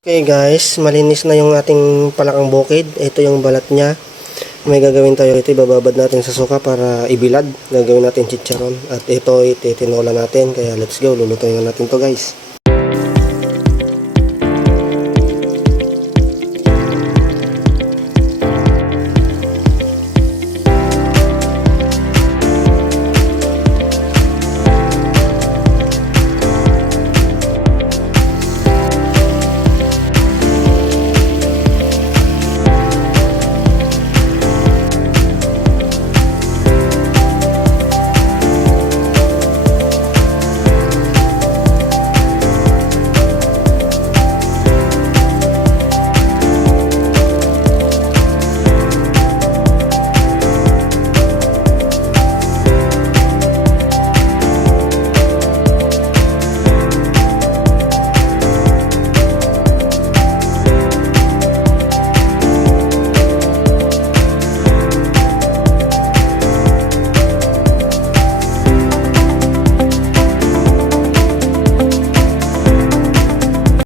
Okay guys, malinis na yung ating palakang bukid. Ito yung balat niya. May gagawin tayo ito, ibababad natin sa suka para ibilad. Gagawin natin chicharon. At ito itinola natin. Kaya let's go, lulutuin natin to guys.